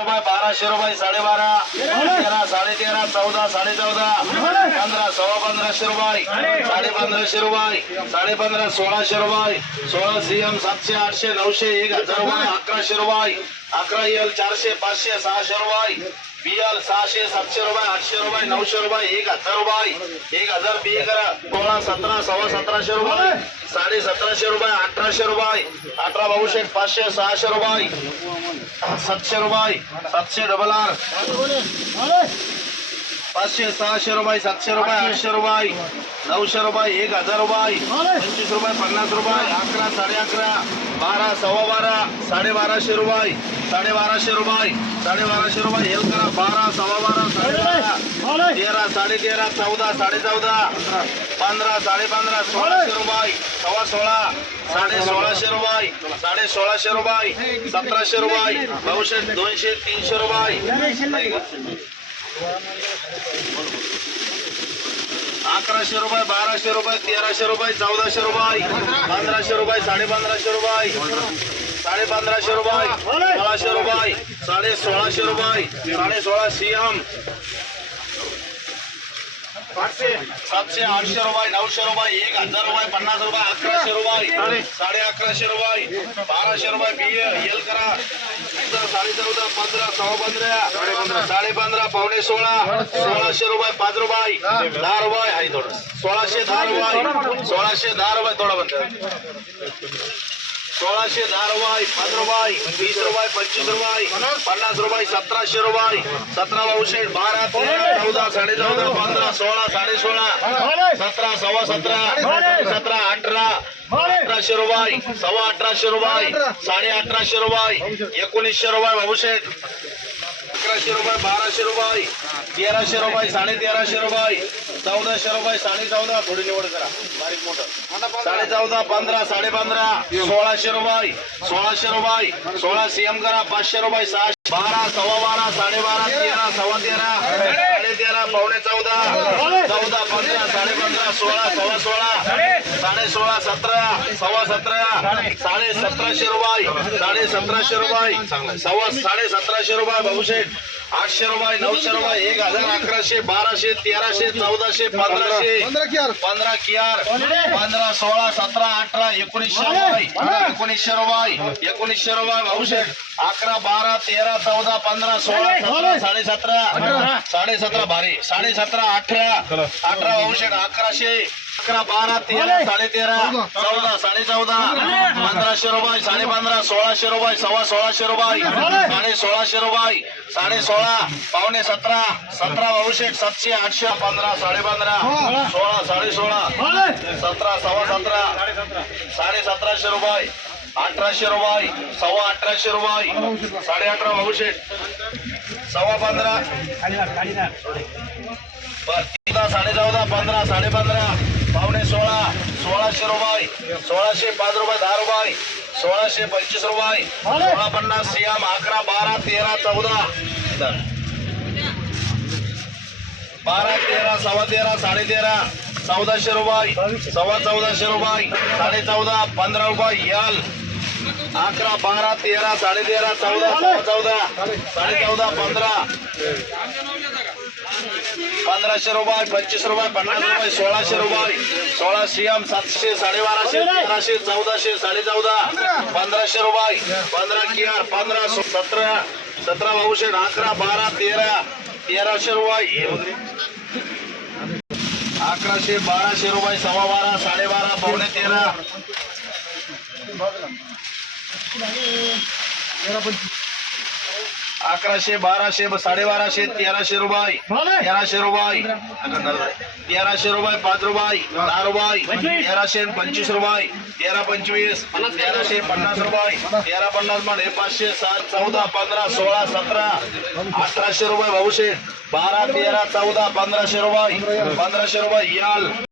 रुपये 1200 रुपये 12.5 13 13.5 14 14.5 15 सव्वा 1500 रुपये 1550 रुपये 15.5 1600 रुपये 16 सीएम 700 800 900 1000 रुपये 1100 रुपये 11 एल 400 500 600 रुपये बीएल 600 700 रुपये 800 रुपये 900 रुपये 1000 रुपये 1000 बी करा 16 17 सव्वा 1700 रुपये 1750 रुपये 1800 रुपये 18 भाऊशेठ 500 600 रुपये 700 रुपये 700 डबल आर 500 600 रुपये 700 रुपये 800 रुपये 900 रुपये 1000 रुपये 25 रुपये 50 रुपये 11 11.5 12 सव्वा 12 1250 रुपये 1250 रुपये 1250 रुपये हेल करा 12 सव्वा 12 13 13.5 14 14.5 15 15.5 1600 रुपये सव्वा 16 1650 रुपये 1650 रुपये 1700 रुपये भाऊशेठ 200 300 रुपये 1100 रुपये 1200 रुपये 1300 रुपये 1400 रुपये 1500 रुपये 1550 रुपये 1550 रुपये 1600 रुपये 1650 रुपये 16.5 सीएम 700 800 रुपये 900 रुपये 1000 रुपये 50 रुपये 1100 रुपये 1150 रुपये 1200 रुपये बीए एल करा 14.5 15 सव्वा 15 15.5 पावणे 16 1600 रुपये 5 रुपये 10 रुपये आहे थोडं 1610 रुपये 1610 रुपये थोडं म्हणतात 1610 रुपये 5 रुपये 20 रुपये 25 रुपये 50 रुपये 1700 रुपये 17 भाऊशेठ 12 13 14 14.5 15 16 16.5 17 सव्वा 17 17 18 1800 रुपये सव्वा 1800 रुपये 1850 रुपये 1900 रुपये भाऊशेठ 1100 रुपये 1200 रुपये 1300 रुपये 13.5 रुपये 1400 रुपये 14.5 थोडी निवड करा बारीक मोठं 14.5 15 15.5 1600 रुपये 1600 रुपये 16 सीएम करा 500 रुपये 6 12 सव्वा 12 12.5 13 सव्वा 13 13.5 पावणे 14 14 15 15.5 16 सव्वा 16 16.5 17 सव्वा 17 1750 रुपये 1750 रुपये सव्वा 1750 रुपये भाऊशेठ 800 रुपये 900 रुपये 1000 1100 1200 1300 1400 1500 15 कियार 15 16 17 18 1900 रुपये 1900 रुपये 1900 रुपये भाऊशेठ 11 12 13 14 15 16 17 17.5 भारी 17.5 18 18 भाऊशेठ 1100 11 12 13 13.5 14 14.5 1500 रुपये 15.5 1600 रुपये सव्वा 1600 रुपये 16.5 रुपये 16.5 पावणे 17 17 भाऊशेठ 700 800 15 15.5 16 16.5 17 सव्वा 17 1750 रुपये 1800 रुपये सव्वा 1800 रुपये 18.5 भाऊशेठ सव्वा 15 14 15 15.5 पावणे 16 1600 रुपये 1605 रुपये 10 रुपये 1625 रुपये 1650 सीएम 11 12 13 14 12 13 सव्वा 13 13.5 1400 रुपये सव्वा 1400 रुपये 14.5 15 रुपये यल 11 12 13 13.5 14 14 15 1500 रुपये 25 रुपये 50 रुपये 1600 रुपये 16 सीएम 700 1250 1300 1400 14.5 1500 रुपये 15 कियार 15 17 17 भाऊशेठ 11 12 13 1300 रुपये 1100 1200 रुपये सव्वा 12 12.5 पावणे 13 1100 1200 12.5 1300 रुपये 1300 रुपये 1300 रुपये 5 रुपये 10 रुपये 1300 25 रुपये 13 25 1350 रुपये 1350 मध्ये 500 7 14 15 16 17 1800 रुपये भाऊशेठ 12 13 14 1500 रुपये 1500 रुपये याल